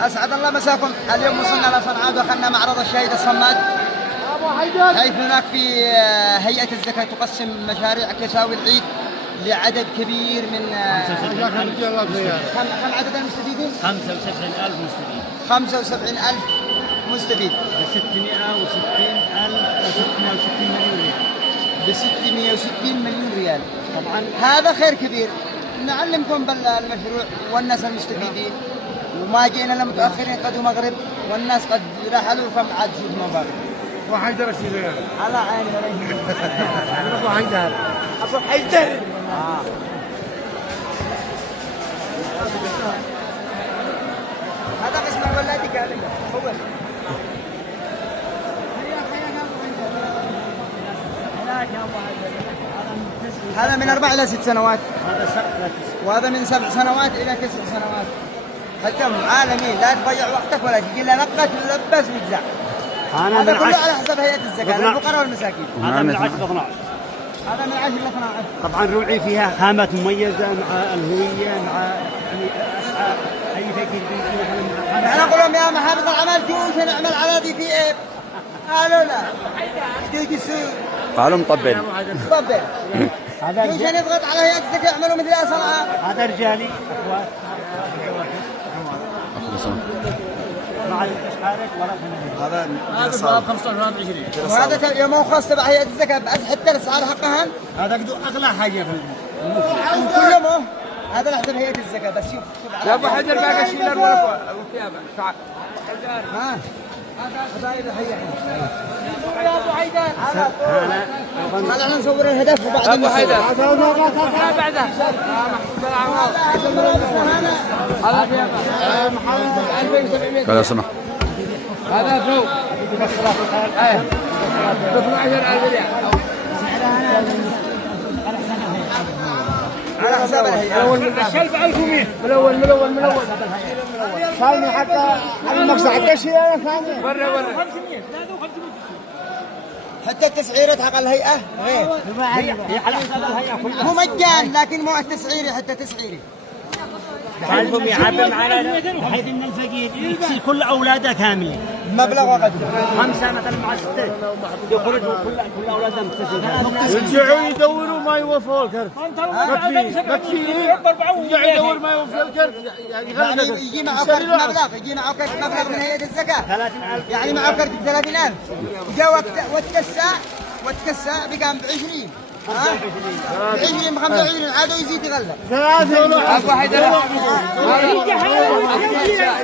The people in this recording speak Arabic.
أسعد الله مساكم. اليوم وصلنا لصنعاء ودخلنا معرض الشهيد الصماد، حيث هناك في هيئة الزكاة تقسم مشاريع كساوي العيد لعدد كبير من كم عدد المستفيدين؟ 75,000 مستفيد. 75,000 مستفيد ب 660 مليون ريال. ب 660 مليون ريال. طبعا هذا خير كبير. نعلمكم بالمشروع والناس المستفيدين، وما جينا لمتأخرين قد مغرب والناس قد رحلوا فم عاد شوف مبارك. أبو حيدر الشيخ على عيني وريني. أبو حيدر أبو حيدر. هذا قسم الولادي كامل. هذا من 4 إلى 6 سنوات. وهذا من 7 سنوات إلى 9 سنوات. حكم عالمي، لا تضيع وقتك ولا تجي إلا نقة تلبس وتزع. هذا كله على حسب هيئة الزكاة للفقراء والمساكين. هذا من 10 ل 12. هذا من 10 ل 12. طبعا روعي فيها خامات مميزة مع الهوية مع يعني أسعار أي فكر أنا أقول لهم يا محافظ العمل جوش نعمل على دي في إيه؟ قالوا لا. تيجي السوق. قالوا مطبل. مطبل. جوش نضغط على هيئة الزكاة يعملوا مثل صنعاء. هذا رجالي أخوات مع التشحارك ولا هذا هذا 15 20. وهذا يوم خاص تبع هيئة الزكاة بس حتى الأسعار حقها هذا أغلى حاجة في كلهم هذا لحسب هيئة الزكاة. بس شوف يا أبو حيدر باقي شيء للورق والثياب تعال. ها هذا الهيئة يا أبو حيدر. هذا احنا نصور الهدف وبعدين أبو حيدر بعده هذا سمح. هذا فوق 12,000 ريال على حساب الهيئة. الشيء ب 1100 ملون ثاني حتى المقصع حتى شيء ثاني ورا حتى التسعيرات حق الهيئة غير. هي على حساب الهيئة كلها. مو مجان لكن مو التسعيري حتى تسعيري. بعضهم يعبم على بحيث ان الفقير يكسي كل اولاده كاملين. مبلغ وقدر 5 مثلا مع 6 يخرجوا كل اولاده متسجلين. يرجعوا يدوروا ما يوفوا الكرت. مكفي يرجع يدور ما يوفي الكرت. يعني يجي معه كرت مبلغ، يجي معه كرت مبلغ من هيئة الزكاة 30,000 يعني معه كرت ب 30,000 جاء وتكسى بقام ب 20 ب 20 ب 25 عادوا يزيد يغلق. أبو حيدر